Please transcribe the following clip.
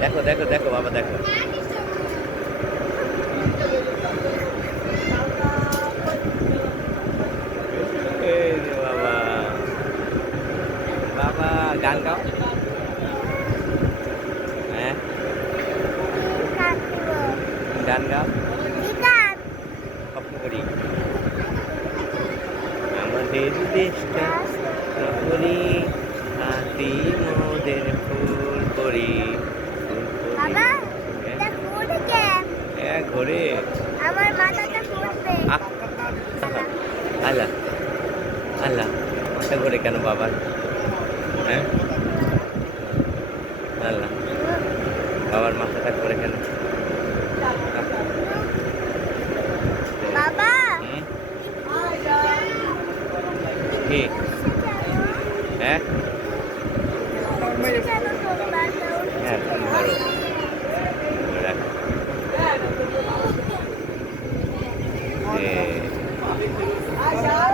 দেখো দেখো দেখো বাবা দেখো। এই রে বাবা, বাবা গান গাও। হ্যাঁ গান গাও। স্বপ্ন করি আমাদের দেশটা করি হাতি মোদের ফুল করি ঘরে আমার মাথাটা ঘুরবে। আল্লাহ আল্লাহ, মাথা ঘুরে কেন বাবার? হ্যাঁ আল্লাহ, বাবার মাথাটা ঘুরে কেন? বাবা কি? হ্যাঁ হ্যাঁ ধরো রাখো। বাবা